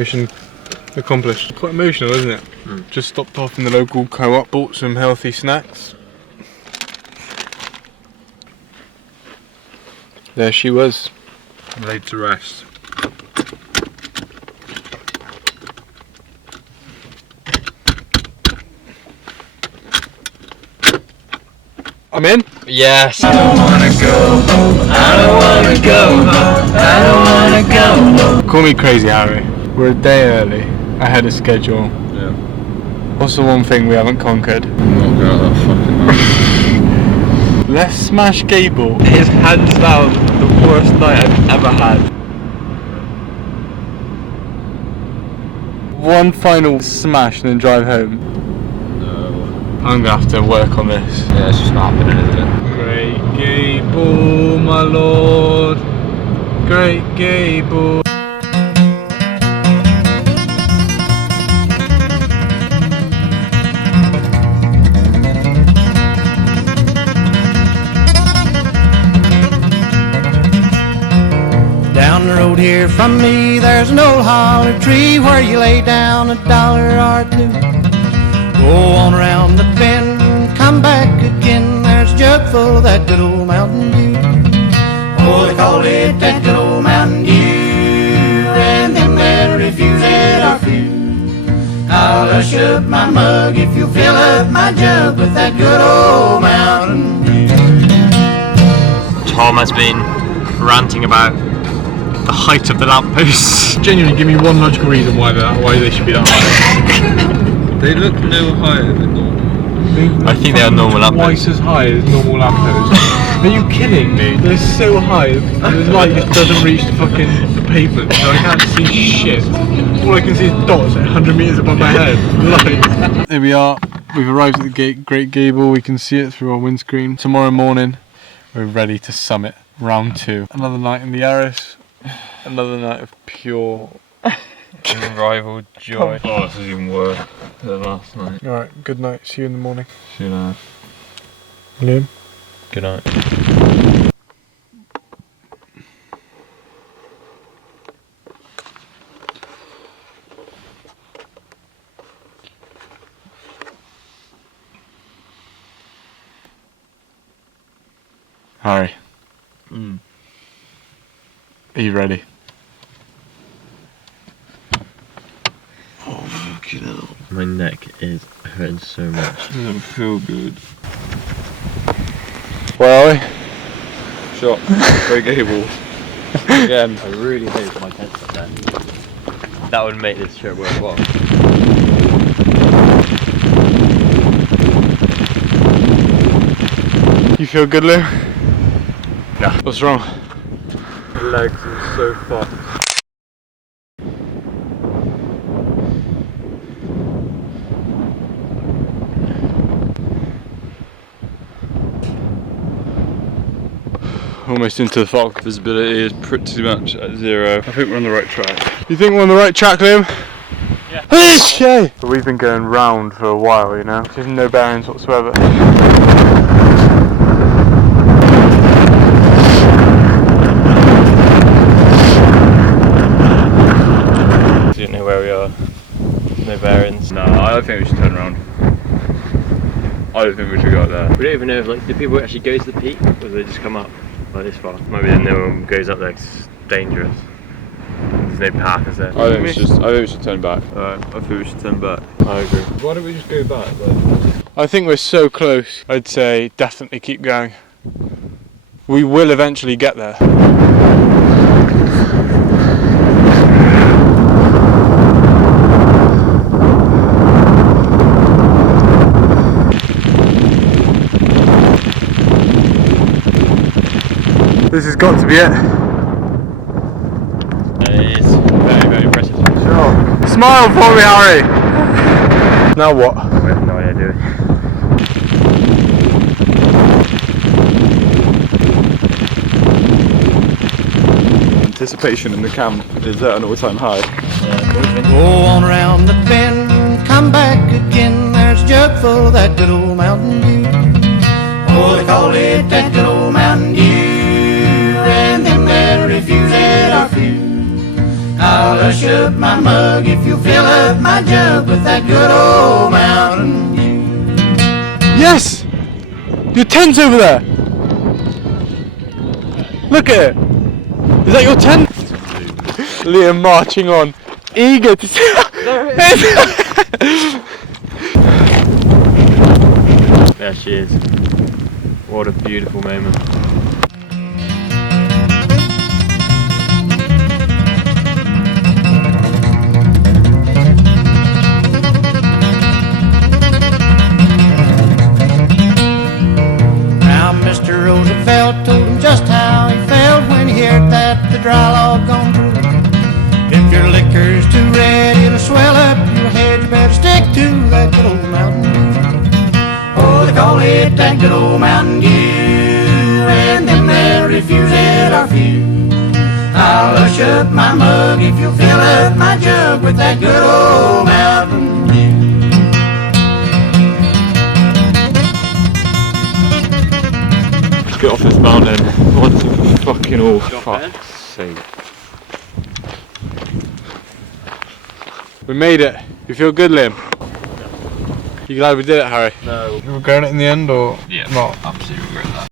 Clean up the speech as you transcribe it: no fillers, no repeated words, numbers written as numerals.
mission accomplished. Quite emotional, isn't it? Just stopped off in the local co-op, bought some healthy snacks. There she was, laid to rest. I'm in? Yes. I don't wanna go home, I don't wanna go home, I don't wanna go home. Call me crazy, Harry. We're a day early, ahead of schedule. Yeah. What's the one thing we haven't conquered? I'm not going out that fucking night. Let's smash Gable. It is hands down the worst night I've ever had. One final smash and then drive home. No. I'm gonna have to work on this. Yeah, it's just not happening, isn't it? Great Gable, my lord. Great Gable. Down the road here from me, there's an old holly tree where you lay down $1 or two. Go on around the bend, come back again. There's a jug full of that good old Mountain Dew. Oh, they call it that good old Mountain Dew, and them that refuse it are few. I'll hush up my mug if you fill up my jug with that good old Mountain Dew. Tom has been ranting about the height of the lampposts. Genuinely, give me one logical reason why they should be that high. They look no higher than normal. I think they are normal lampposts. Twice as high as normal lampposts. Are you kidding me? They're so high, the light just doesn't reach the fucking pavement, so I can't see shit. All I can see is dots at 100 metres above my head. Lights. Here we are, we've arrived at the Great Gable, we can see it through our windscreen. Tomorrow morning, we're ready to summit round 2. Another night in the Aris, another night of pure Unrivaled joy. Oh, this is even worse than last night. Alright, good night, see you in the morning. See you later. Liam? Good night. Harry. Are you ready? Oh, fucking hell. My neck is hurting so much. It doesn't feel good. Where are we? Shot. Great Gable. Again. I really hope my tent's up there. That would make this trip worthwhile. You feel good, Lou? No. What's wrong? My legs are so fucked. Almost into the fog. Visibility is pretty much at 0. I think we're on the right track. You think we're on the right track, Liam? Yeah. Okay. But we've been going round for a while, you know. There's no bearings whatsoever. We don't know where we are. No bearings. No, I don't think we should turn around. I don't think we should go up there. We don't even know if do people actually go to the peak or do they just come up like this far? Maybe then no one goes up there because it's dangerous. There's no path, is there? I think we should turn back. Alright, I think we should turn back. I agree. Why don't we just go back then? I think we're so close. I'd say definitely keep going. We will eventually get there. This has got to be it. It is very, very impressive. Sure. Smile for me, Harry. Now what? We have no idea, do we? Anticipation in the camp is at an all-time high. Go on around the bend, come back again. There's a jug full of that good old Mountain Dew. Oh, they call it that good old Mountain Dew, and them that refuse it are few. I'll I'll hush up my mug if you'll fill up my jug with that good old Mountain Dew. Yes! Your tent's over there! Look at it! Is that your tent? Liam marching on, eager to see. There it is! There she is. What a beautiful moment. Now Mr. Roosevelt told him just how he felt when he heard that the dry log gone through. If your liquor's too red, it'll swell up your head. You better stick to that good old Mountain Dew. Oh, they call it that good old Mountain Dew, and them that refuse it are few. I'll hush up my mug if you'll fill up my jug with that good old Mountain Dew. Let's get off this mountain once and for fucking all. Fuck's sake. We made it. You feel good, Liam? You glad we did it, Harry? No. You regret it in the end, or Yeah. not? Absolutely regret that.